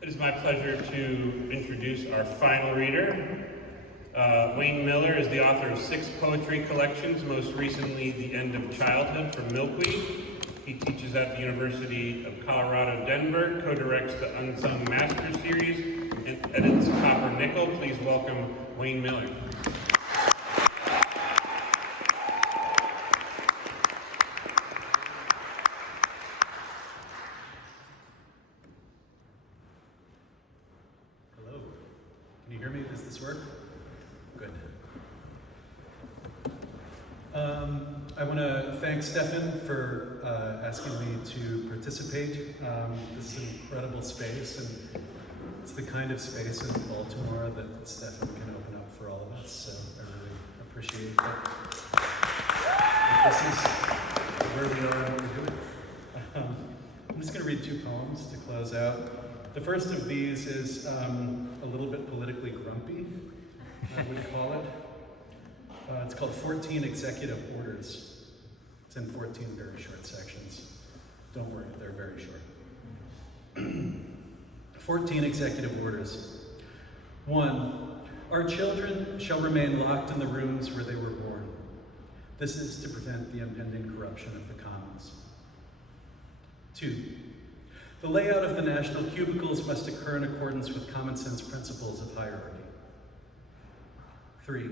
It is my pleasure to introduce our final reader. Wayne Miller is the author of 6 poetry collections, most recently The End of Childhood from Milkweed. He teaches at the University of Colorado, Denver, co-directs the Unsung Masters Series, and edits Copper Nickel. Please welcome Wayne Miller. Can you hear me? Does this work? Good. I want to thank Stefan for asking me to participate. This is an incredible space, and it's the kind of space in Baltimore that Stefan can open up for all of us, so I really appreciate that. This is where we are and what we're doing. I'm just going to read 2 poems to close out. The first of these is a little bit politically grumpy, I would call it. It's called 14 Executive Orders. It's in 14 very short sections. Don't worry, they're very short. 14 Executive Orders. 1. Our children shall remain locked in the rooms where they were born. This is to prevent the impending corruption of the commons. 2. The layout of the national cubicles must occur in accordance with common sense principles of hierarchy. 3.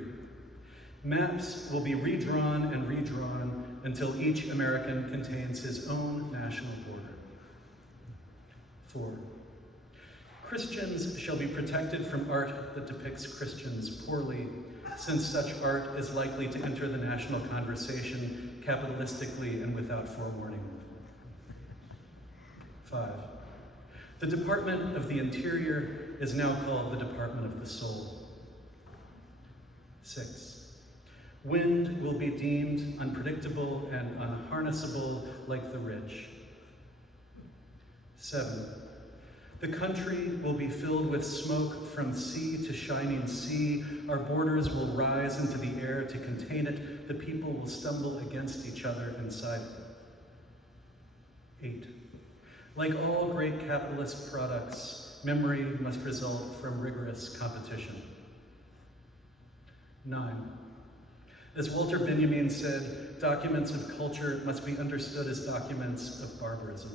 Maps will be redrawn and redrawn until each American contains his own national border. 4. Christians shall be protected from art that depicts Christians poorly, since such art is likely to enter the national conversation capitalistically and without forewarning. 5. The Department of the Interior is now called the Department of the Soul. 6. Wind will be deemed unpredictable and unharnessable like the rich. 7. The country will be filled with smoke from sea to shining sea. Our borders will rise into the air to contain it. The people will stumble against each other inside. 8. Like all great capitalist products, memory must result from rigorous competition. 9. As Walter Benjamin said, documents of culture must be understood as documents of barbarism.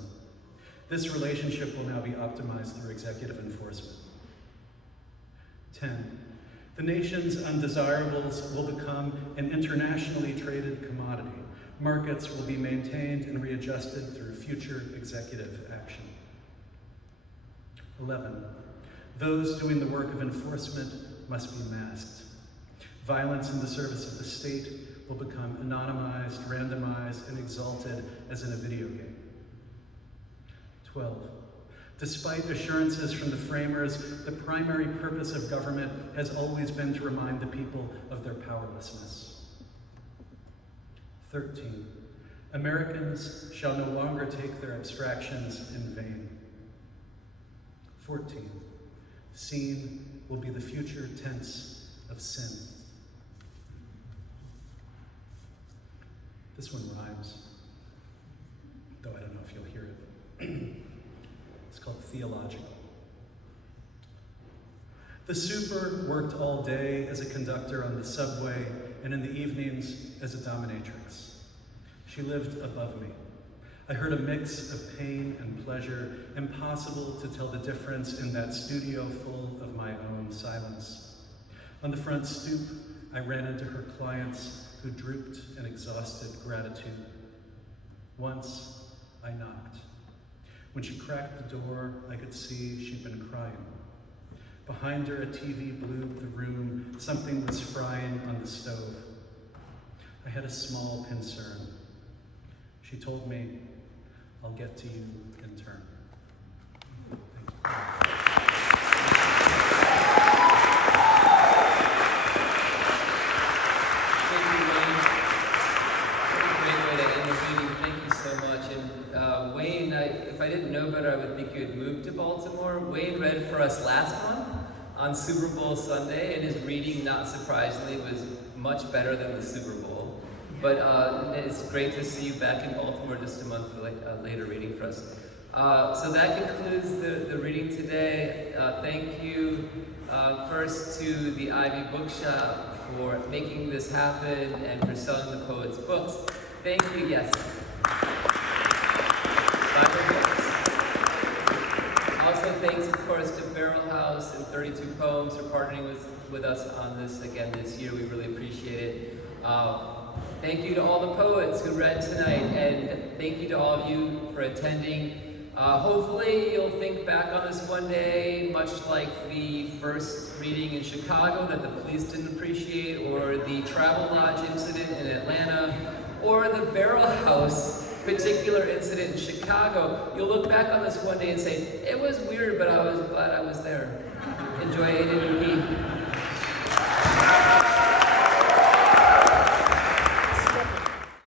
This relationship will now be optimized through executive enforcement. 10. The nation's undesirables will become an internationally traded commodity. Markets will be maintained and readjusted through future executive action. 11. Those doing the work of enforcement must be masked. Violence in the service of the state will become anonymized, randomized, and exalted as in a video game. 12. Despite assurances from the framers, the primary purpose of government has always been to remind the people of their powerlessness. 13. Americans shall no longer take their abstractions in vain. 14. Seen will be the future tense of sin. This one rhymes, though I don't know if you'll hear it. It's called Theological. The super worked all day as a conductor on the subway and in the evenings as a dominatrix. She lived above me. I heard a mix of pain and pleasure, impossible to tell the difference in that studio full of my own silence. On the front stoop, I ran into her clients who drooped in exhausted gratitude. Once, I knocked. When she cracked the door, I could see she'd been crying. Behind her, a TV blew the room. Something was frying on the stove. I had a small concern. She told me, I'll get to you in turn. Thank you. If I didn't know better, I would think you had moved to Baltimore. Wayne read for us last month on Super Bowl Sunday, and his reading, not surprisingly, was much better than the Super Bowl. But it's great to see you back in Baltimore just a month later reading for us. So that concludes the reading today. Thank you first to the Ivy Bookshop for making this happen and for selling the poets' books. Thank you, yes. Bible books. Also thanks, of course, to Barrel House and 32 Poems for partnering with us on this again this year. We really appreciate it. Thank you to all the poets who read tonight, and thank you to all of you for attending. Hopefully you'll think back on this one day, much like the first reading in Chicago that the police didn't appreciate, or the Travel Lodge incident in Atlanta, or the Barrel House particular incident in Chicago. You'll look back on this one day and say, it was weird, but I was glad I was there. Enjoy AWP.